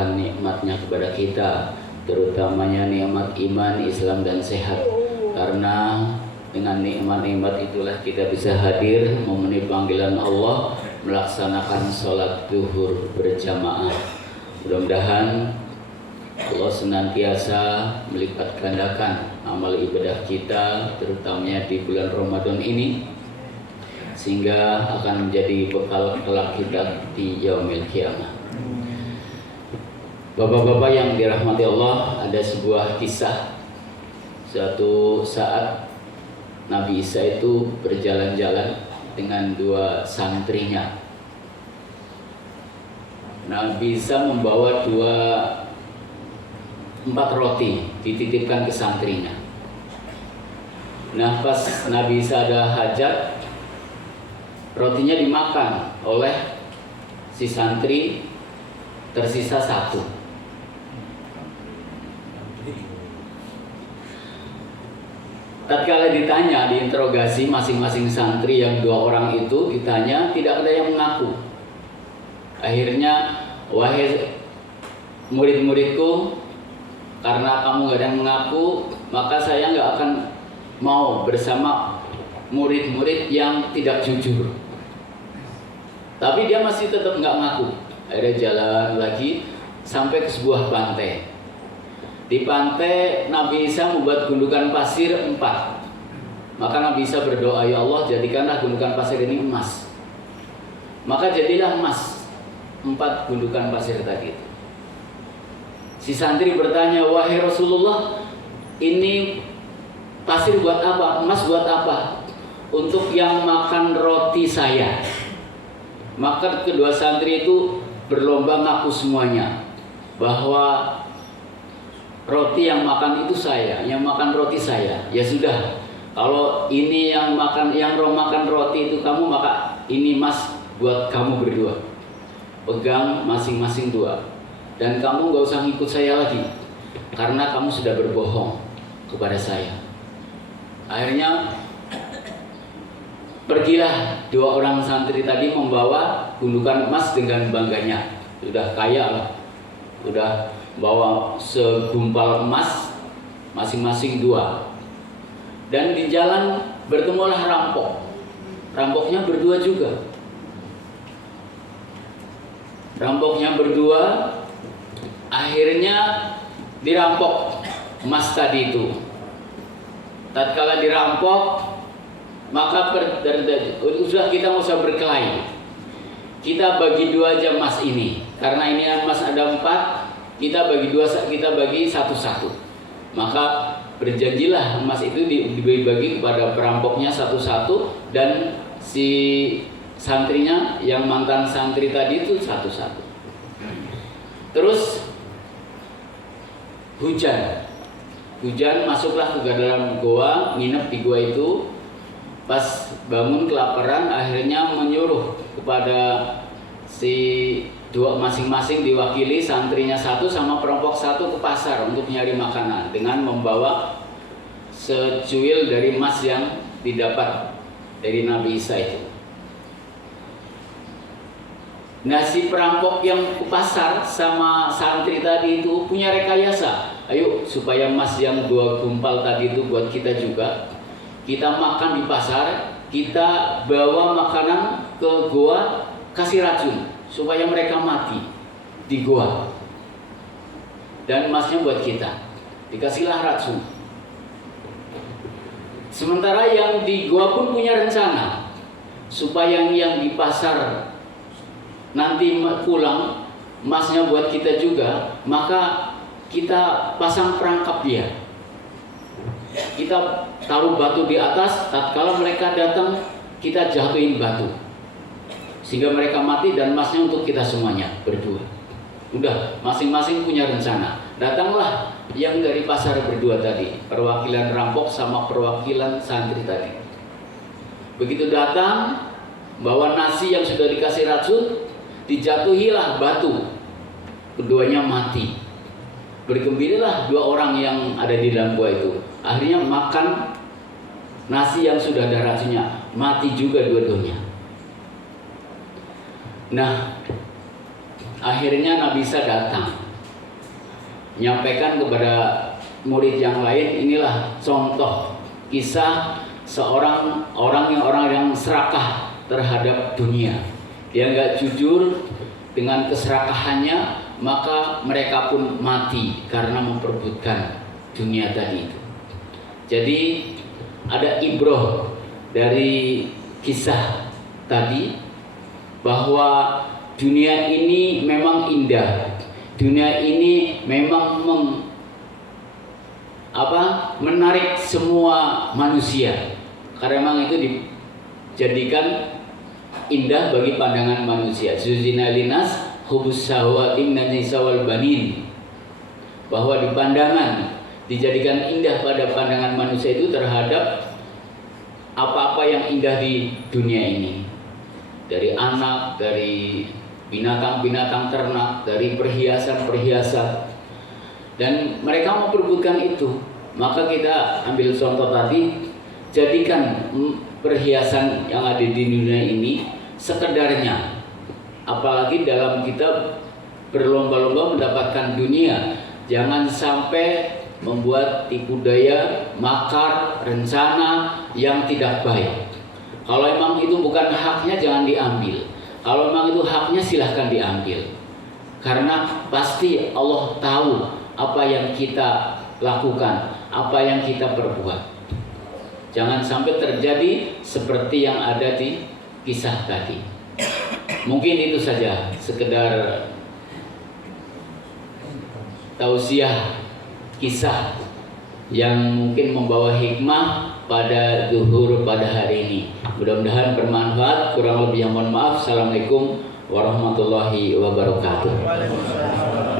limpahan nikmatnya kepada kita, terutamanya nikmat iman, Islam dan sehat. Karena dengan nikmat-nikmat itulah kita bisa hadir memenuhi panggilan Allah, melaksanakan sholat zuhur berjamaah. Mudah-mudahan Allah senantiasa melipat gandakan amal ibadah kita, terutamanya di bulan Ramadan ini, sehingga akan menjadi bekal kelak kita di yaumil qiyamah. Bapak-bapak yang dirahmati Allah, ada sebuah kisah. Suatu saat Nabi Isa itu berjalan-jalan dengan dua santrinya. Nabi Isa membawa 4 roti, dititipkan ke santrinya. Nah, pas Nabi Isa ada hajat, rotinya dimakan oleh si santri, tersisa 1. Tatkala ditanya, diinterogasi masing-masing santri yang 2 orang itu ditanya, tidak ada yang mengaku. Akhirnya, wahai murid-muridku, karena kamu gak ada yang mengaku, maka saya gak akan mau bersama murid-murid yang tidak jujur. Tapi dia masih tetap gak ngaku. Akhirnya jalan lagi sampai ke sebuah pantai. Di pantai Nabi Isa membuat gundukan pasir 4. Maka Nabi Isa berdoa, ya Allah, jadikanlah gundukan pasir ini emas. Maka jadilah emas 4 gundukan pasir tadi itu. Si santri bertanya, wahai Rasulullah, ini pasir buat apa? Emas buat apa? Untuk yang makan roti saya. Maka kedua santri itu berlomba ngaku semuanya bahwa roti yang makan itu saya, yang makan roti saya. Ya sudah, kalau ini yang makan roti itu kamu, maka ini emas buat kamu berdua. Pegang masing-masing 2. Dan kamu gak usah ngikut saya lagi, karena kamu sudah berbohong kepada saya. Akhirnya pergilah 2 orang santri tadi membawa gundukan emas dengan bangganya. Sudah kaya lah, sudah bawa segumpal emas masing-masing 2. Dan di jalan bertemulah rampok. Rampoknya berdua juga. Rampoknya berdua. Akhirnya dirampok emas tadi itu. Tatkala dirampok, maka sudah kita nggak usah berkelahi. Kita bagi 2 aja emas ini. Karena ini emas ada 4, kita bagi 2, kita bagi 1-1. Maka berjanjilah emas itu dibagi kepada perampoknya 1-1, dan si santrinya yang mantan santri tadi itu 1-1. Terus Hujan masuklah ke dalam goa, nginep di goa itu. Pas bangun kelaparan, akhirnya menyuruh kepada si 2 masing-masing diwakili, santrinya 1 sama perampok 1 ke pasar untuk nyari makanan dengan membawa secuil dari emas yang didapat dari Nabi Isa itu. Nah, si perampok yang ke pasar sama santri tadi itu punya rekayasa. Ayo, supaya emas yang 2 gumpal tadi itu buat kita juga, kita makan di pasar, kita bawa makanan ke goa, kasih racun supaya mereka mati di goa. Dan emasnya buat kita, dikasihlah racun. Sementara yang di goa pun punya rencana supaya yang di pasar nanti pulang emasnya buat kita juga, maka kita pasang perangkap dia. Kita taruh batu di atas, tatkala mereka datang kita jatuhin batu sehingga mereka mati, dan emasnya untuk kita semuanya berdua. Udah, masing-masing punya rencana. Datanglah yang dari pasar berdua tadi, perwakilan rampok sama perwakilan santri tadi. Begitu datang, bawa nasi yang sudah dikasih racun, dijatuhilah batu, keduanya mati. Bergembiralah 2 orang yang ada di dalam gua itu. Akhirnya makan nasi yang sudah ada racunnya, mati juga dua-duanya. Nah, akhirnya Nabi Isa datang menyampaikan kepada murid yang lain, inilah contoh kisah seorang orang yang serakah terhadap dunia. Dia nggak jujur dengan keserakahannya, maka mereka pun mati karena memperebutkan dunia tadi itu. Jadi ada ibrah dari kisah tadi bahwa dunia ini memang indah, dunia ini memang menarik semua manusia, karena memang itu dijadikan indah bagi pandangan manusia. Zuzina linas hubus syahwati minan nisa wal banin, bahwa di pandangan dijadikan indah pada pandangan manusia itu terhadap apa-apa yang indah di dunia ini, dari anak, dari binatang-binatang ternak, dari perhiasan-perhiasan, dan mereka mau perebutkan itu. Maka kita ambil contoh tadi, jadikan perhiasan yang ada di dunia ini sekedarnya. Apalagi dalam kita berlomba-lomba mendapatkan dunia, jangan sampai membuat tipu daya, makar, rencana yang tidak baik. Kalau memang itu bukan haknya, jangan diambil. Kalau memang itu haknya, silahkan diambil. Karena pasti Allah tahu apa yang kita lakukan, apa yang kita perbuat. Jangan sampai terjadi seperti yang ada di kisah tadi. Mungkin itu saja, sekedar tausiah kisah yang mungkin membawa hikmah pada zuhur pada hari ini. Mudah-mudahan bermanfaat. Kurang lebih yang mohon maaf. Assalamualaikum warahmatullahi wabarakatuh.